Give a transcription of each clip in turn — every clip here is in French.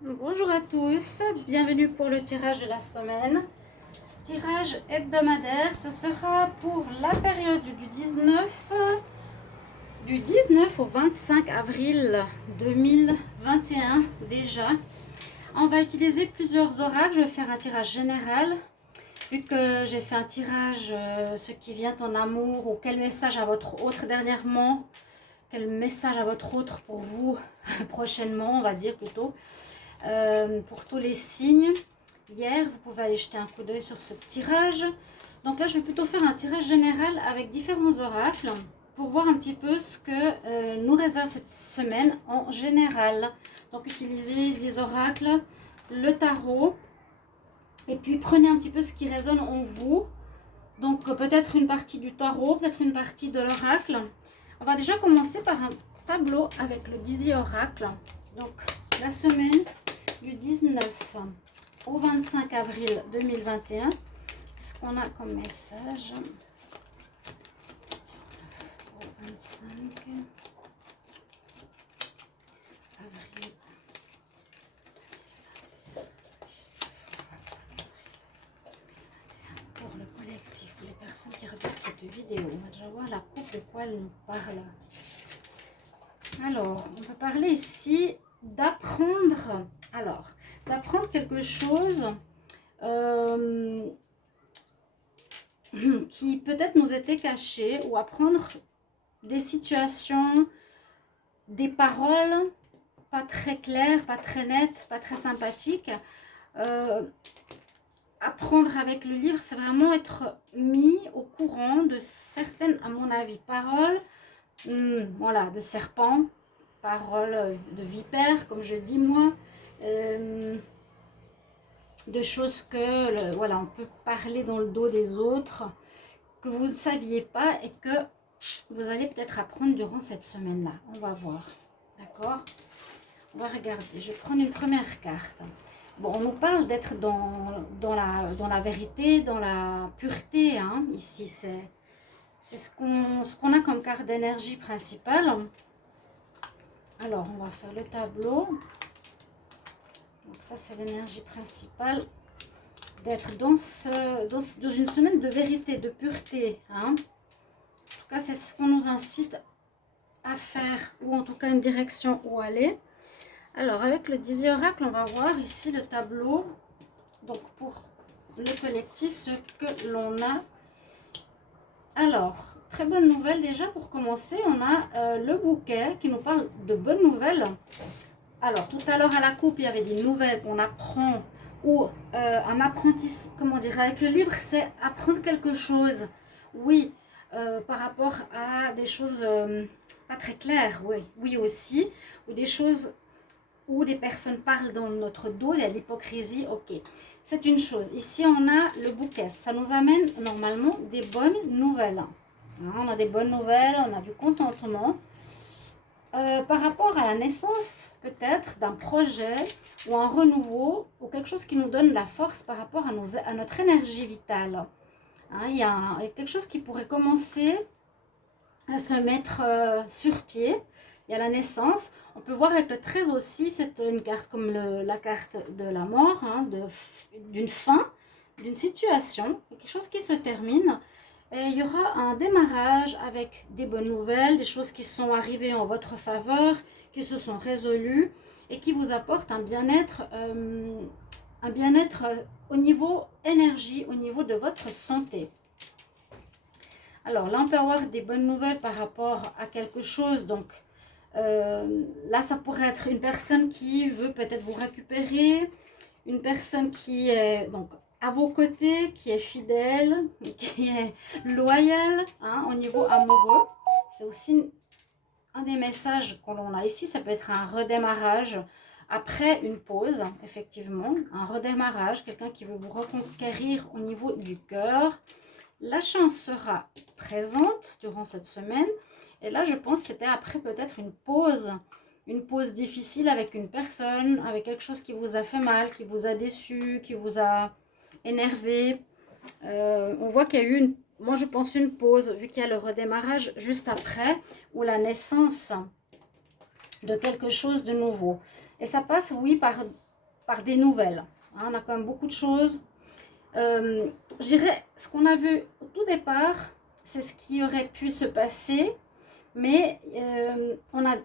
Bonjour à tous, bienvenue pour le tirage de la semaine. Tirage hebdomadaire, ce sera pour la période du 19 au 25 avril 2021 déjà. On va utiliser plusieurs oracles, je vais faire un tirage général. Vu que j'ai fait un tirage, ce qui vient en amour, ou quel message à votre autre dernièrement, quel message à votre autre pour vous prochainement, on va dire plutôt. Pour tous les signes. Hier, vous pouvez aller jeter un coup d'œil sur ce tirage. Donc là, je vais plutôt faire un tirage général avec différents oracles pour voir un petit peu ce que nous réserve cette semaine en général. Donc utilisez des oracles, le tarot, et puis prenez un petit peu ce qui résonne en vous. Donc peut-être une partie du tarot, peut-être une partie de l'oracle. On va déjà commencer par un tableau avec le Dizzy Oracle. Donc la semaine du 19 au 25 avril 2021. Qu'est-ce qu'on a comme message? 19 au 25 avril 2021 pour le collectif, pour les personnes qui regardent cette vidéo. On va déjà voir la coupe de quoi elle nous parle. Alors, on peut parler ici d'apprendre. Alors, d'apprendre quelque chose qui peut-être nous était caché, ou apprendre des situations, des paroles pas très claires, pas très nettes, pas très sympathiques. Apprendre avec le livre, c'est vraiment être mis au courant de certaines, à mon avis, paroles, voilà, de serpents, paroles de vipères, comme je dis moi, de choses que, voilà, on peut parler dans le dos des autres, que vous ne saviez pas et que vous allez peut-être apprendre durant cette semaine-là. On va voir, d'accord? On va regarder, je vais prendre une première carte. Bon, on nous parle d'être dans la vérité, dans la pureté, hein, ici. C'est ce qu'on a comme carte d'énergie principale. Alors, on va faire le tableau. Donc ça, c'est l'énergie principale. D'être dans une semaine de vérité, de pureté. Hein. En tout cas, c'est ce qu'on nous incite à faire, ou en tout cas une direction où aller. Alors, avec le Dizzy Oracle, on va voir ici le tableau. Donc, pour le collectif, ce que l'on a. Alors, très bonne nouvelle déjà pour commencer. On a le bouquet qui nous parle de bonnes nouvelles. Alors, tout à l'heure à la coupe, il y avait des nouvelles qu'on apprend, ou un apprentissage, comment dire, avec le livre, c'est apprendre quelque chose. Oui, par rapport à des choses pas très claires, oui, oui aussi, ou des choses où des personnes parlent dans notre dos, il y a l'hypocrisie, ok. C'est une chose. Ici, on a le bouquet. Ça nous amène normalement des bonnes nouvelles. On a des bonnes nouvelles, on a du contentement. Par rapport à la naissance, peut-être, d'un projet ou un renouveau, ou quelque chose qui nous donne la force par rapport à notre énergie vitale. Il y a quelque chose qui pourrait commencer à se mettre sur pied. Il y a la naissance. On peut voir avec le 13 aussi, c'est une carte comme la carte de la mort, hein, d'une fin, d'une situation, quelque chose qui se termine. Et il y aura un démarrage avec des bonnes nouvelles, des choses qui sont arrivées en votre faveur, qui se sont résolues et qui vous apportent un bien-être au niveau énergie, au niveau de votre santé. Alors là, on peut avoir des bonnes nouvelles par rapport à quelque chose. Donc là, ça pourrait être une personne qui veut peut-être vous récupérer, une personne qui est donc à vos côtés, qui est fidèle, qui est loyale, hein, au niveau amoureux. C'est aussi un des messages que l'on a ici. Ça peut être un redémarrage après une pause, effectivement. Un redémarrage, quelqu'un qui veut vous reconquérir au niveau du cœur. La chance sera présente durant cette semaine. Et là, je pense que c'était après peut-être une pause difficile avec une personne, avec quelque chose qui vous a fait mal, qui vous a déçu, qui vous a énervé. On voit qu'il y a eu, moi je pense, une pause, vu qu'il y a le redémarrage juste après, ou la naissance de quelque chose de nouveau. Et ça passe, oui, par par des nouvelles. Hein, on a quand même beaucoup de choses. Je dirais, ce qu'on a vu au tout départ, c'est ce qui aurait pu se passer. Mais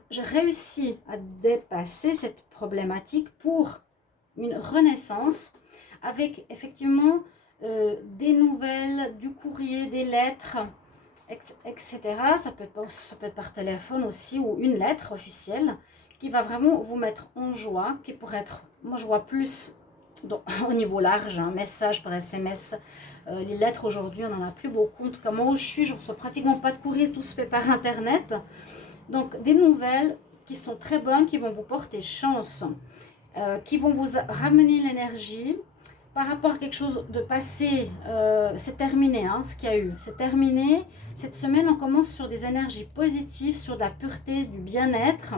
j'ai réussi à dépasser cette problématique pour une renaissance avec effectivement des nouvelles, du courrier, des lettres, etc. Ça peut être par téléphone aussi ou une lettre officielle qui va vraiment vous mettre en joie, qui pourrait être, moi je vois plus au niveau large, hein, message par SMS. Les lettres aujourd'hui, on n'en a plus beaucoup. En tout cas, moi où je suis, je ne reçois pratiquement pas de courrier, tout se fait par Internet. Donc, des nouvelles qui sont très bonnes, qui vont vous porter chance, qui vont vous ramener l'énergie par rapport à quelque chose de passé. C'est terminé, hein, ce qu'il y a eu. C'est terminé. Cette semaine, on commence sur des énergies positives, sur de la pureté, du bien-être.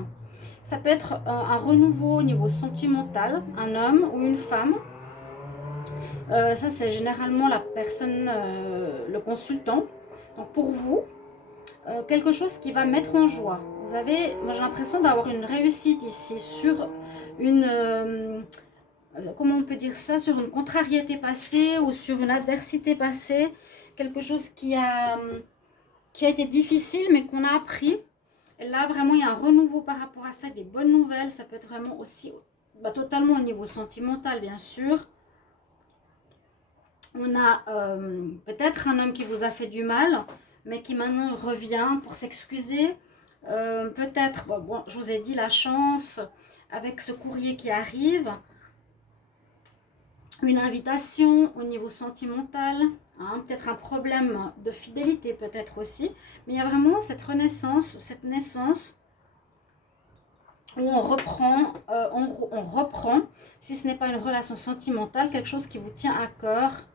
Ça peut être un renouveau au niveau sentimental, un homme ou une femme. Ça, c'est généralement la personne, le consultant. Donc, pour vous, quelque chose qui va mettre en joie. Vous avez, moi j'ai l'impression d'avoir une réussite ici sur une, comment on peut dire ça, sur une contrariété passée ou sur une adversité passée. Quelque chose qui a été difficile mais qu'on a appris. Et là, vraiment, il y a un renouveau par rapport à ça, des bonnes nouvelles. Ça peut être vraiment aussi, totalement au niveau sentimental, bien sûr. On a peut-être un homme qui vous a fait du mal, mais qui maintenant revient pour s'excuser. Peut-être, bon, je vous ai dit la chance avec ce courrier qui arrive. Une invitation au niveau sentimental, hein, peut-être un problème de fidélité peut-être aussi. Mais il y a vraiment cette renaissance, cette naissance où on reprend, on reprend, si ce n'est pas une relation sentimentale, quelque chose qui vous tient à cœur,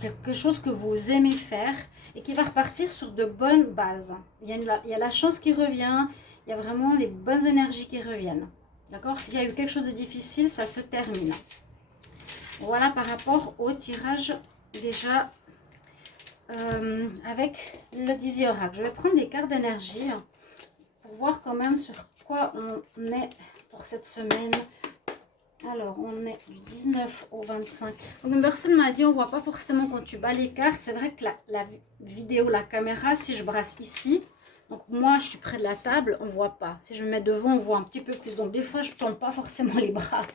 quelque chose que vous aimez faire et qui va repartir sur de bonnes bases. Il y a la chance qui revient, il y a vraiment des bonnes énergies qui reviennent. D'accord? S'il y a eu quelque chose de difficile, ça se termine. Voilà par rapport au tirage déjà avec le Dizzy Oracle. Je vais prendre des cartes d'énergie pour voir quand même sur quoi on est pour cette semaine. Alors, on est du 19 au 25. Donc, une personne m'a dit, on ne voit pas forcément quand tu bats les cartes. C'est vrai que la vidéo, la caméra, si je brasse ici, donc moi, je suis près de la table, on ne voit pas. Si je me mets devant, on voit un petit peu plus. Donc, des fois, je ne tends pas forcément les bras.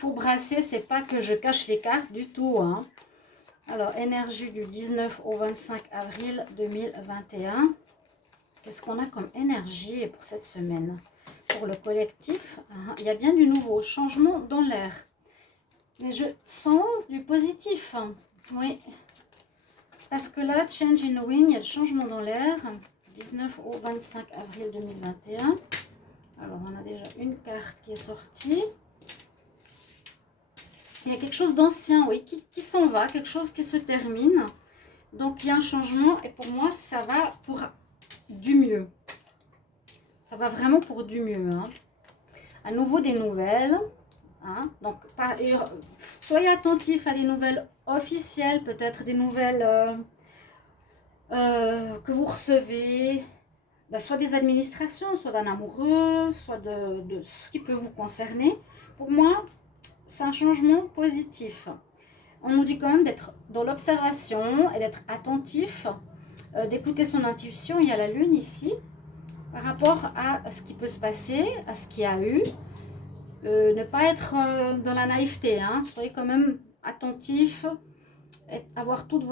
Pour brasser, c'est pas que je cache les cartes du tout. Hein. Alors, énergie du 19 au 25 avril 2021. Qu'est-ce qu'on a comme énergie pour cette semaine? Pour le collectif, il y a bien du nouveau, changement dans l'air. Mais je sens du positif. Oui. Parce que là, change in the wind, il y a le changement dans l'air. 19 au 25 avril 2021. Alors, on a déjà une carte qui est sortie. Il y a quelque chose d'ancien, oui, qui s'en va, quelque chose qui se termine. Donc, il y a un changement et pour moi, ça va pour du mieux. Ça va vraiment pour du mieux. Hein. À nouveau, des nouvelles. Hein. Donc, soyez attentifs à des nouvelles officielles, peut-être des nouvelles que vous recevez, soit des administrations, soit d'un amoureux, soit de ce qui peut vous concerner. Pour moi, c'est un changement positif. On nous dit quand même d'être dans l'observation et d'être attentif, d'écouter son intuition. Il y a la lune ici, par rapport à ce qui peut se passer, à ce qu'il y a eu. Ne pas être dans la naïveté, hein. Soyez quand même attentif, et avoir tout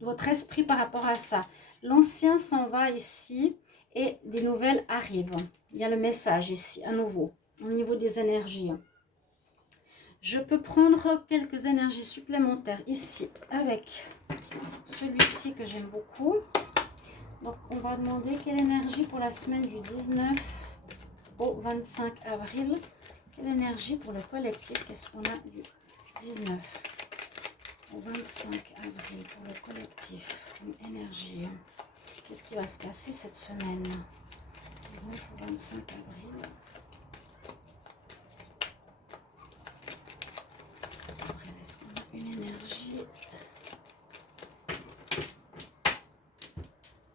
votre esprit par rapport à ça. L'ancien s'en va ici et des nouvelles arrivent. Il y a le message ici, à nouveau, au niveau des énergies. Je peux prendre quelques énergies supplémentaires ici avec celui-ci que j'aime beaucoup. Donc, on va demander quelle énergie pour la semaine du 19 au 25 avril. Quelle énergie pour le collectif? Qu'est-ce qu'on a du 19 au 25 avril pour le collectif? Une énergie. Qu'est-ce qui va se passer cette semaine? 19 au 25 avril. Est-ce qu'on a une énergie?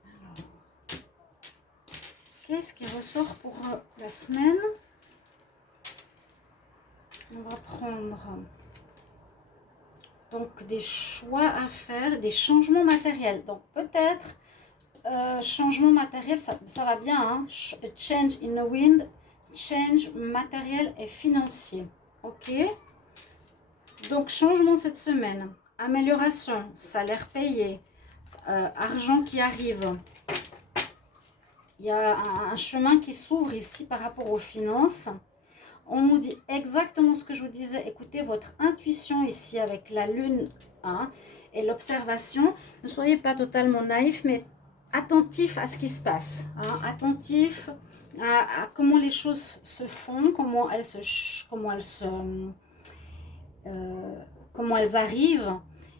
Alors, qu'est-ce qui ressort pour la semaine? On va prendre donc des choix à faire, des changements matériels. Donc peut-être changement matériel, ça va bien. Hein? Change in the wind, change matériel et financier. Ok. Donc changement cette semaine, amélioration, salaire payé, argent qui arrive. Il y a un chemin qui s'ouvre ici par rapport aux finances. On nous dit exactement ce que je vous disais. Écoutez votre intuition ici avec la lune, hein, et l'observation. Ne soyez pas totalement naïf, mais attentif à ce qui se passe. Hein, attentif à comment les choses se font, comment elles arrivent.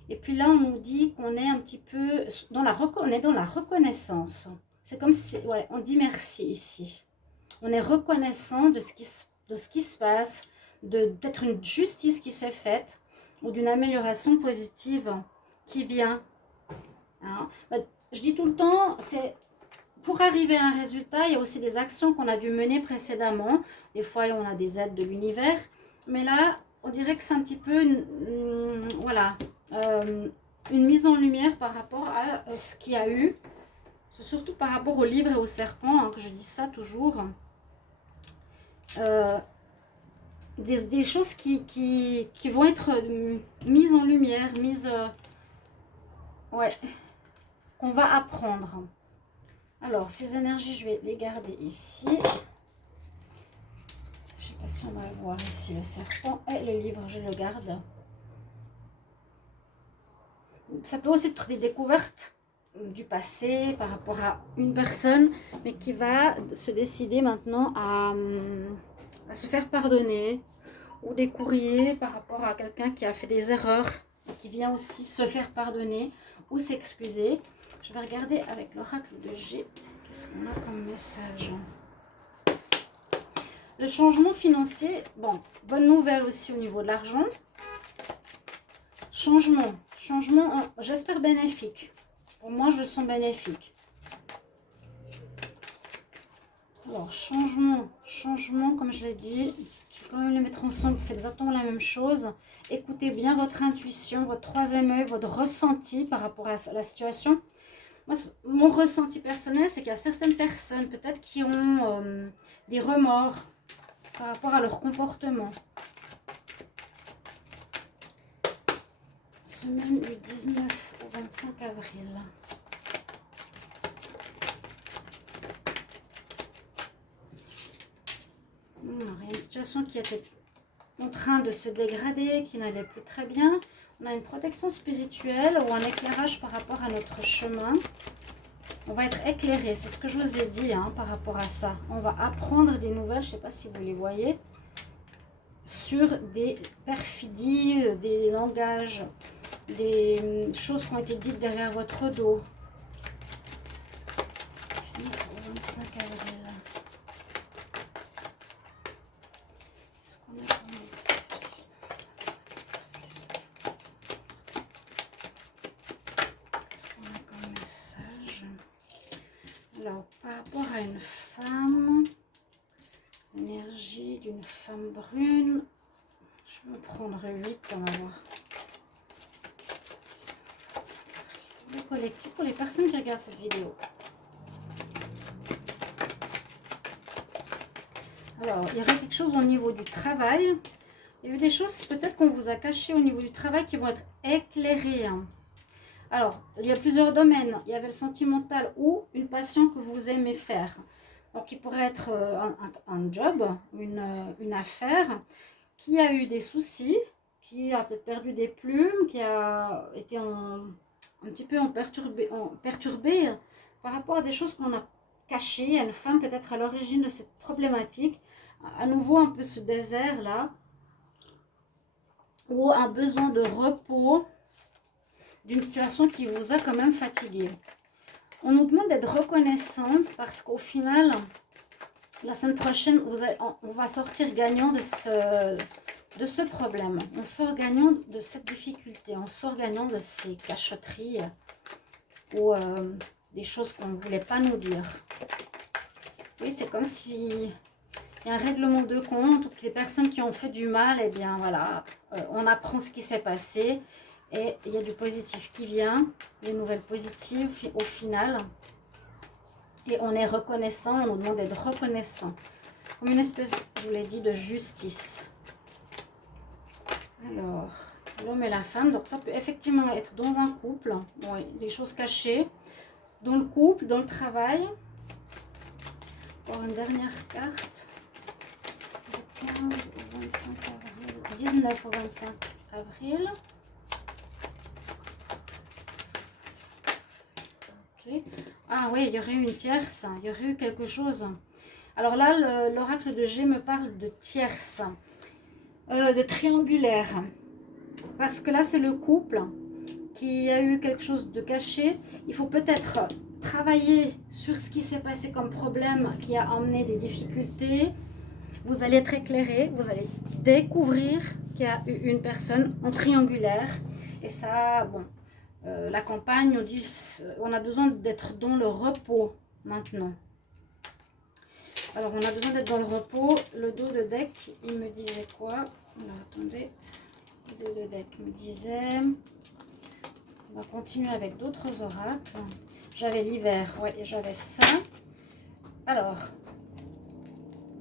Et puis là, on nous dit qu'on est un petit peu dans la reconnaissance. C'est comme si, ouais, on dit merci ici. On est reconnaissant de ce qui se passe, peut-être une justice qui s'est faite ou d'une amélioration positive qui vient. Hein. Je dis tout le temps, c'est pour arriver à un résultat, il y a aussi des actions qu'on a dû mener précédemment. Des fois, on a des aides de l'univers. Mais là, on dirait que c'est un petit peu une mise en lumière par rapport à ce qu'il y a eu. C'est surtout par rapport au livre et au serpent, hein, que je dis ça toujours. Des choses qui vont être mises en lumière, qu'on va apprendre. Alors, ces énergies, je vais les garder ici. Je ne sais pas si on va voir ici le serpent et le livre, je le garde. Ça peut aussi être des découvertes du passé par rapport à une personne, mais qui va se décider maintenant à se faire pardonner, ou des courriers par rapport à quelqu'un qui a fait des erreurs et qui vient aussi se faire pardonner ou s'excuser. Je vais regarder avec l'oracle de G qu'est-ce qu'on a comme message. Le changement financier, bon, bonne nouvelle aussi au niveau de l'argent. Changement, j'espère bénéfique. Pour moi, je le sens bénéfique. Alors, changement, comme je l'ai dit, je vais quand même les mettre ensemble, c'est exactement la même chose. Écoutez bien votre intuition, votre troisième œil, votre ressenti par rapport à la situation. Moi, mon ressenti personnel, c'est qu'il y a certaines personnes peut-être qui ont des remords par rapport à leur comportement. Semaine du 19 au 25 avril. Il y a une situation qui était en train de se dégrader, qui n'allait plus très bien. On a une protection spirituelle ou un éclairage par rapport à notre chemin. On va être éclairé, c'est ce que je vous ai dit hein, par rapport à ça. On va apprendre des nouvelles, je ne sais pas si vous les voyez, sur des perfidies, des langages, des choses qui ont été dites derrière votre dos. 19 au 25 avril. Qu'est-ce qu'on a comme message? 19, 25, 19, 25. Qu'est-ce qu'on a comme message? Alors, par rapport à une femme, l'énergie d'une femme brune, je vais me prendre 8, on va voir. Le collectif pour les personnes qui regardent cette vidéo. Alors, il y aurait quelque chose au niveau du travail. Il y a eu des choses peut-être qu'on vous a cachées au niveau du travail qui vont être éclairées. Hein. Alors, il y a plusieurs domaines. Il y avait le sentimental ou une passion que vous aimez faire. Donc, il pourrait être un job, une affaire qui a eu des soucis, qui a peut-être perdu des plumes, qui a été un petit peu perturbé par rapport à des choses qu'on a cachées. Une femme peut-être à l'origine de cette problématique. À nouveau, un peu ce désert-là, ou un besoin de repos d'une situation qui vous a quand même fatigué. On nous demande d'être reconnaissant parce qu'au final, la semaine prochaine, on va sortir gagnant de ce problème. On sort gagnant de cette difficulté. On sort gagnant de ces cachotteries ou des choses qu'on ne voulait pas nous dire. Oui, c'est comme si il y a un règlement de compte, ou que les personnes qui ont fait du mal, eh bien voilà, on apprend ce qui s'est passé et il y a du positif qui vient, des nouvelles positives au final. Et on est reconnaissant, on nous demande d'être reconnaissant. Comme une espèce, je vous l'ai dit, de justice. Alors, l'homme et la femme, donc ça peut effectivement être dans un couple, bon, des choses cachées, dans le couple, dans le travail. Encore une dernière carte. Du 15 au 25 avril, 19 au 25 avril. Ok. Ah oui, il y aurait eu une tierce, il y aurait eu quelque chose. Alors là, l'oracle de G me parle de tierce, de triangulaire. Parce que là, c'est le couple qui a eu quelque chose de caché. Il faut peut-être travailler sur ce qui s'est passé comme problème qui a amené des difficultés. Vous allez être éclairé, vous allez découvrir qu'il y a eu une personne en triangulaire. Et ça, bon, la campagne nous dit on a besoin d'être dans le repos maintenant. Alors, on a besoin d'être dans le repos. Le dos de deck, il me disait quoi? Alors, attendez. Le dos de deck me disait... On va continuer avec d'autres oracles. J'avais l'hiver, ouais, et j'avais ça. Alors,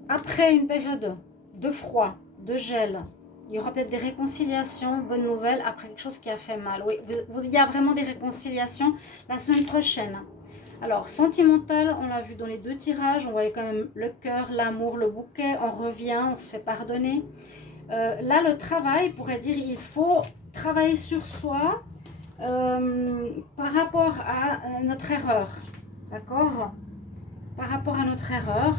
après une période de froid, de gel, il y aura peut-être des réconciliations, bonne nouvelle, après quelque chose qui a fait mal. Oui, il y a vraiment des réconciliations la semaine prochaine. Alors, sentimental, on l'a vu dans les deux tirages, on voyait quand même le cœur, l'amour, le bouquet, on revient, on se fait pardonner. Là, le travail, pourrait dire, il faut travailler sur soi par rapport à notre erreur, d'accord? Par rapport à notre erreur.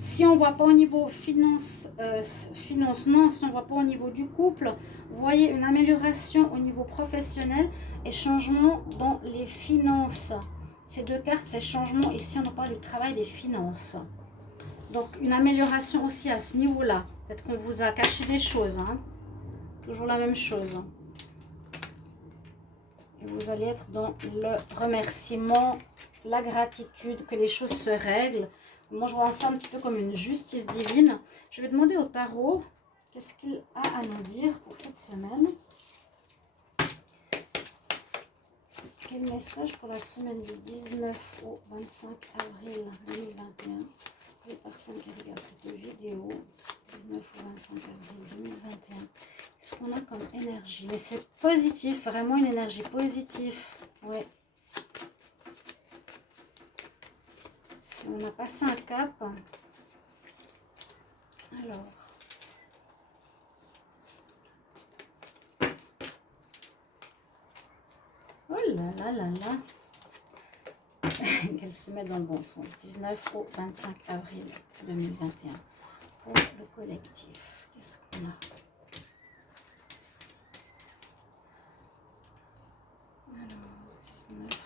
Si on ne voit pas au niveau finance, non, si on ne voit pas au niveau du couple, vous voyez une amélioration au niveau professionnel et changement dans les finances. Ces deux cartes, c'est changement. Ici, on parle du travail des finances. Donc, une amélioration aussi à ce niveau-là. Peut-être qu'on vous a caché des choses. Hein. Toujours la même chose. Et vous allez être dans le remerciement, la gratitude, que les choses se règlent. Moi, je vois ça un petit peu comme une justice divine. Je vais demander au tarot, qu'est-ce qu'il a à nous dire pour cette semaine. Quel message pour la semaine du 19 au 25 avril 2021 pour les personnes qui regardent cette vidéo. 19 au 25 avril 2021. Qu'est-ce qu'on a comme énergie? Mais c'est positif, vraiment une énergie positive. Ouais. On a passé un cap. Alors. Oh là là là là. Qu'elle se met dans le bon sens. 19 au 25 avril 2021. Pour le collectif. Qu'est-ce qu'on a? Alors, 19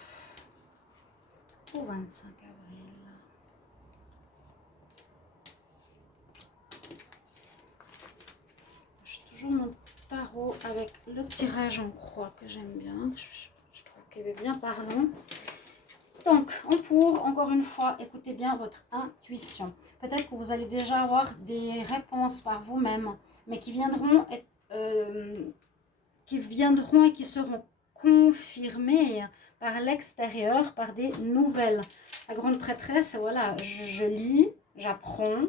au 25 avril. Mon tarot avec le tirage en croix que j'aime bien, je trouve qu'il est bien parlant. Donc en pour, encore une fois, écoutez bien votre intuition. Peut-être que vous allez déjà avoir des réponses par vous-même, mais qui viendront et qui seront confirmées par l'extérieur, par des nouvelles. La grande prêtresse, voilà, je lis, j'apprends,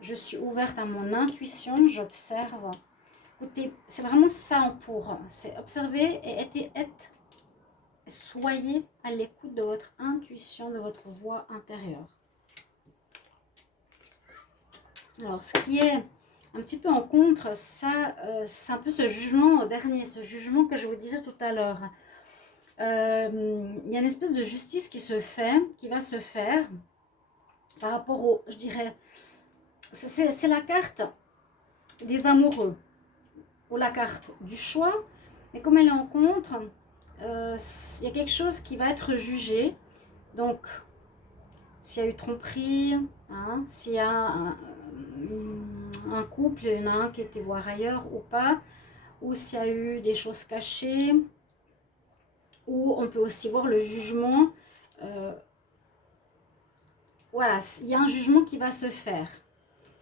je suis ouverte à mon intuition, j'observe. Écoutez, c'est vraiment ça en pour. C'est observer et soyez à l'écoute de votre intuition, de votre voix intérieure. Alors, ce qui est un petit peu en contre, ça, c'est un peu ce jugement dernier, ce jugement que je vous disais tout à l'heure. Il y a une espèce de justice qui se fait, qui va se faire par rapport au, je dirais, c'est la carte des amoureux. Ou la carte du choix, mais comme elle est en contre, il y a quelque chose qui va être jugé. Donc, s'il y a eu tromperie, hein, s'il y a un couple, il y en a un qui était voir ailleurs ou pas, ou s'il y a eu des choses cachées, ou on peut aussi voir le jugement. voilà, il y a un jugement qui va se faire.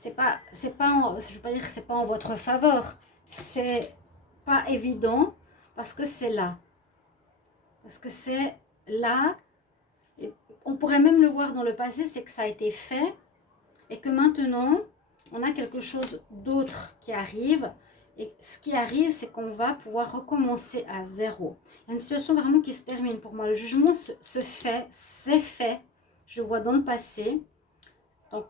Je veux pas dire que c'est pas en votre faveur. C'est pas évident parce que c'est là. Parce que c'est là. Et on pourrait même le voir dans le passé, c'est que ça a été fait et que maintenant, on a quelque chose d'autre qui arrive. Et ce qui arrive, c'est qu'on va pouvoir recommencer à zéro. Il y a une situation vraiment qui se termine pour moi. Le jugement se fait, c'est fait. Je le vois dans le passé. Donc,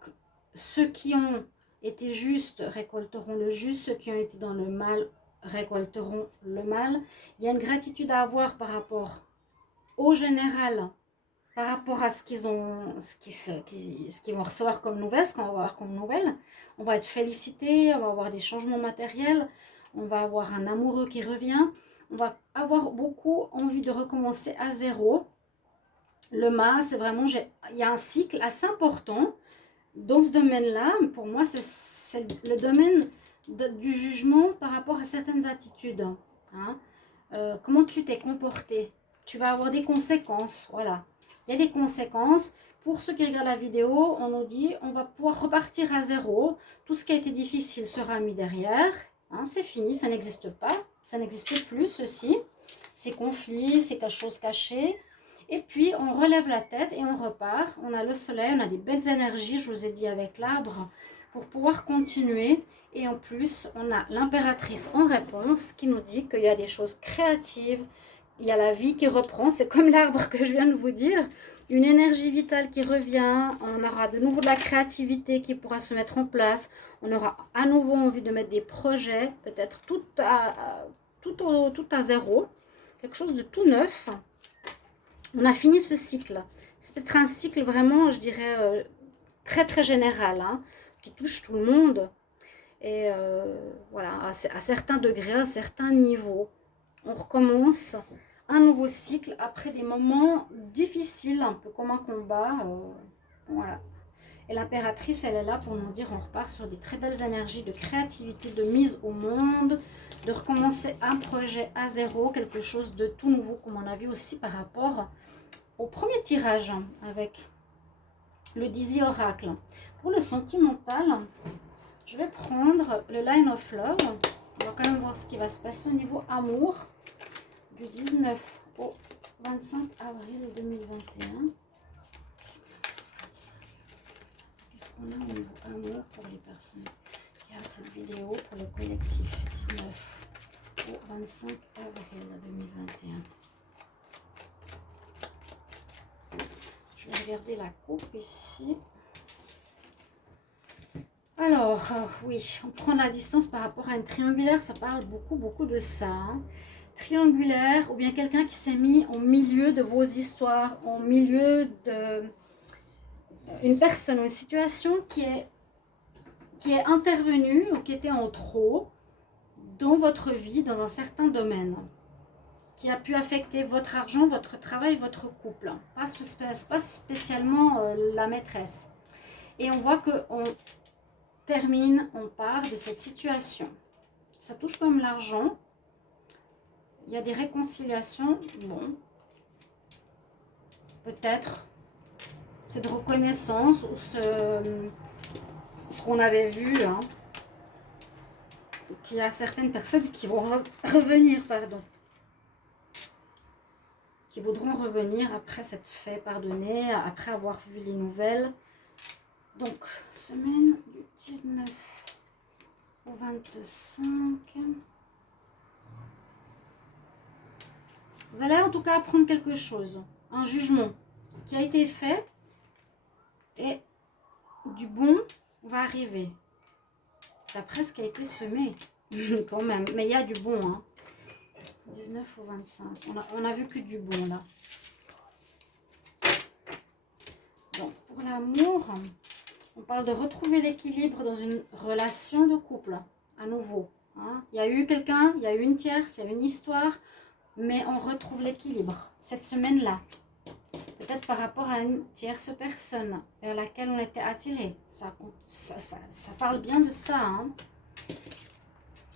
ceux qui ont été justes récolteront le juste. Ceux qui ont été dans le mal récolteront le mal. Il y a une gratitude à avoir par rapport au général, par rapport à ce qu'ils vont recevoir comme nouvelles, ce qu'on va avoir comme nouvelles. On va être félicité, on va avoir des changements matériels, on va avoir un amoureux qui revient, on va avoir beaucoup envie de recommencer à zéro. Le mas, c'est vraiment, il y a un cycle assez important dans ce domaine-là. Pour moi, c'est le domaine du jugement par rapport à certaines attitudes. Hein. Comment tu t'es comporté? Tu vas avoir des conséquences, voilà. Il y a des conséquences. Pour ceux qui regardent la vidéo, on nous dit on va pouvoir repartir à zéro. Tout ce qui a été difficile sera mis derrière. Hein, c'est fini, ça n'existe pas. Ça n'existe plus, ceci. Ces conflits, ces choses cachées. Et puis, on relève la tête et on repart. On a le soleil, on a des belles énergies, je vous ai dit, avec l'arbre, pour pouvoir continuer. Et en plus, on a l'impératrice en réponse qui nous dit qu'il y a des choses créatives. Il y a la vie qui reprend, c'est comme l'arbre que je viens de vous dire. Une énergie vitale qui revient, on aura de nouveau de la créativité qui pourra se mettre en place. On aura à nouveau envie de mettre des projets, peut-être tout à zéro. Quelque chose de tout neuf. On a fini ce cycle. C'est peut-être un cycle vraiment, je dirais, très très général, hein, qui touche tout le monde. Et voilà, à certains degrés, à certains niveaux. On recommence un nouveau cycle après des moments difficiles, un peu comme un combat. Voilà. Et l'impératrice, elle est là pour nous dire on repart sur des très belles énergies de créativité, de mise au monde, de recommencer un projet à zéro, quelque chose de tout nouveau, comme on a vu aussi par rapport au premier tirage avec le Dizzy Oracle. Pour le sentimental, je vais prendre le Line of Love. On va quand même voir ce qui va se passer au niveau amour du 19 au 25 avril 2021. Qu'est-ce qu'on a au niveau amour pour les personnes qui regardent cette vidéo pour le collectif 19 au 25 avril 2021. Je vais regarder la coupe ici. Alors, oui, on prend la distance par rapport à une triangulaire. Ça parle beaucoup de ça. Hein. Triangulaire, ou bien quelqu'un qui s'est mis au milieu de vos histoires, au milieu de une personne ou une situation qui est intervenue ou qui était en trop dans votre vie, dans un certain domaine, qui a pu affecter votre argent, votre travail, votre couple. Pas spécialement la maîtresse. Et on voit qu'on termine, on part de cette situation. Ça touche comme l'argent. Il y a des réconciliations. Bon, peut-être c'est de reconnaissance ou ce qu'on avait vu. Hein, qu'il y a certaines personnes qui vont revenir, pardon. Qui voudront revenir après s'être fait pardonner, après avoir vu les nouvelles. Donc, semaine du 19 au 25. Vous allez en tout cas apprendre quelque chose. Un jugement qui a été fait et du bon va arriver. D'après ce qui a été semé, quand même. Mais il y a du bon, hein. 19 au 25. On a vu que du bon, là. Donc, pour l'amour, on parle de retrouver l'équilibre dans une relation de couple, à nouveau. Hein. Il y a eu quelqu'un, il y a eu une tierce, il y a eu une histoire, mais on retrouve l'équilibre cette semaine-là. Peut-être par rapport à une tierce personne vers laquelle on était attiré. Ça parle bien de ça. Hein.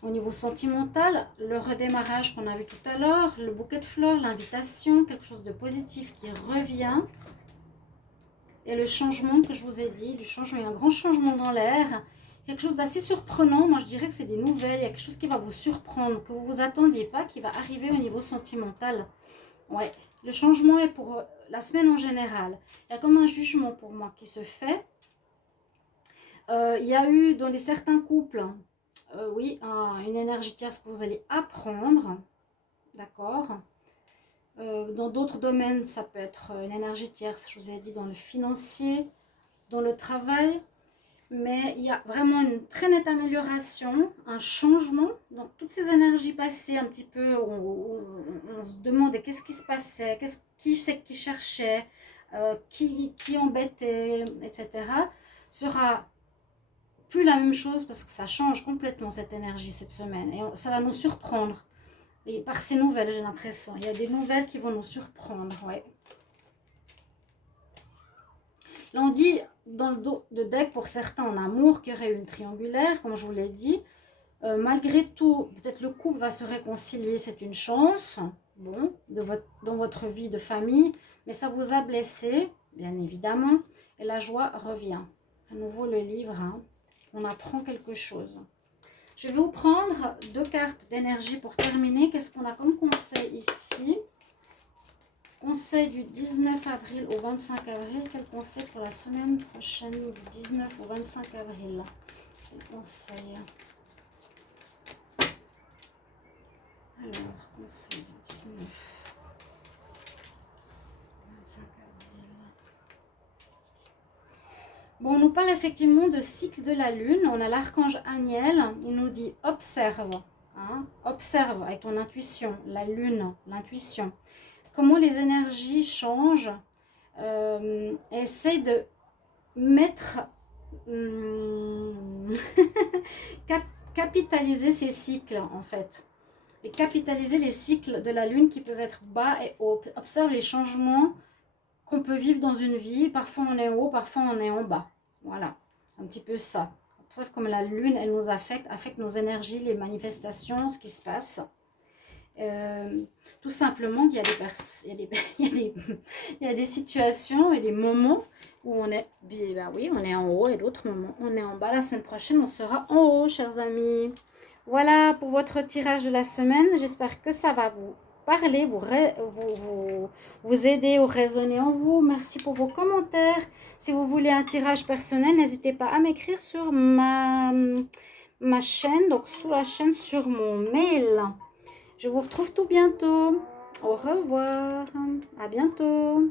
Au niveau sentimental, le redémarrage qu'on a vu tout à l'heure, le bouquet de fleurs, l'invitation, quelque chose de positif qui revient. et le changement que je vous ai dit, du changement, il y a un grand changement dans l'air, quelque chose d'assez surprenant. Moi je dirais que c'est des nouvelles, il y a quelque chose qui va vous surprendre, que vous vous attendiez pas, qui va arriver au niveau sentimental. Ouais, le changement est pour la semaine en général. Il y a comme un jugement pour moi qui se fait. Il y a eu dans certains couples, oui, une énergie tierce que vous allez apprendre, d'accord. Dans d'autres domaines, ça peut être une énergie tierce, je vous ai dit, dans le financier, dans le travail. Mais il y a vraiment une très nette amélioration, un changement. Donc toutes ces énergies passées un petit peu, on se demandait qu'est-ce qui se passait, qui c'est qui cherchait, qui embêtait, etc. sera plus la même chose parce que ça change complètement cette énergie cette semaine. Et ça va nous surprendre. Et par ces nouvelles, j'ai l'impression. Il y a des nouvelles qui vont nous surprendre, ouais. Là, on dit dans le dos de deck, pour certains en amour, qu'il y aurait une triangulaire, comme je vous l'ai dit. Malgré tout, peut-être le couple va se réconcilier, c'est une chance, bon, dans votre vie de famille, mais ça vous a blessé, bien évidemment, et la joie revient. À nouveau le livre, hein, on apprend quelque chose. Je vais vous prendre 2 cartes d'énergie pour terminer. Qu'est-ce qu'on a comme conseil ici? Conseil du 19 avril au 25 avril. Quel conseil pour la semaine prochaine du 19 au 25 avril? Quel conseil? Alors, conseil du 19 au 25 avril. Bon, on nous parle effectivement de cycle de la lune. On a l'archange Aniel. Il nous dit observe. Hein, observe avec ton intuition. La lune, l'intuition. Comment les énergies changent. Essaye de mettre... capitaliser ces cycles en fait. Et capitaliser les cycles de la lune qui peuvent être bas et haut. Observe les changements qu'on peut vivre dans une vie. Parfois on est haut, parfois on est en bas. Voilà, un petit peu ça. Observe comme la lune, elle nous affecte nos énergies, les manifestations, ce qui se passe. Tout simplement, il y a des situations et des moments où on est, ben oui, on est en haut, et d'autres moments, on est en bas. La semaine prochaine, on sera en haut, chers amis. Voilà pour votre tirage de la semaine. J'espère que ça va vous parler, vous aider ou résonner en vous. Merci pour vos commentaires. Si vous voulez un tirage personnel, n'hésitez pas à m'écrire sur ma chaîne, donc sous la chaîne, sur mon mail. Je vous retrouve tout bientôt. Au revoir. À bientôt.